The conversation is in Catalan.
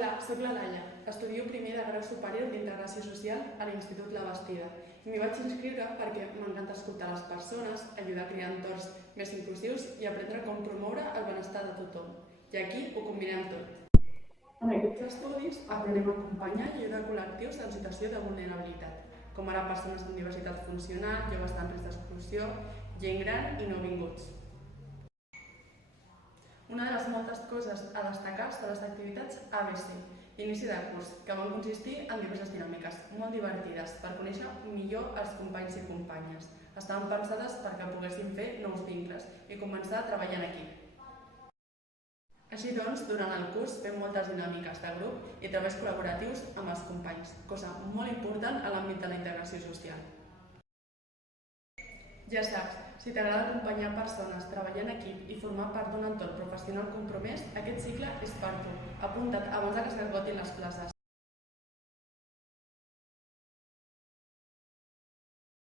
Hola, soc la Laia. Estudio primer de grau superior d'Integració Social a l'Institut La Bastida i m'hi vaig inscriure perquè m'encanta escoltar les persones, ajudar a crear entorns més inclusius i aprendre com promoure el benestar de tothom. I aquí ho combinem tot. En aquests estudis aprenem a acompanyar i ajudar col·lectius en situació de vulnerabilitat, com ara persones amb diversitat funcional, joves en risc d'exclusió, gent gran i nouvinguts. Una de les moltes coses a destacar són les activitats ABC, inici de curs, que van consistir en diverses dinàmiques molt divertides per conèixer millor els companys i companyes. Estaven pensades perquè poguessin fer nous vincles i començar a treballar en equip. Així doncs, durant el curs fem moltes dinàmiques de grup i treballs col·laboratius amb els companys, cosa molt important a l'àmbit de la integració social. Ja saps, si t'agrada acompanyar persones, treballar en equip i formar part d'un entorn professional compromès, aquest cicle és per tu. Apunta't abans que s'esgotin les places.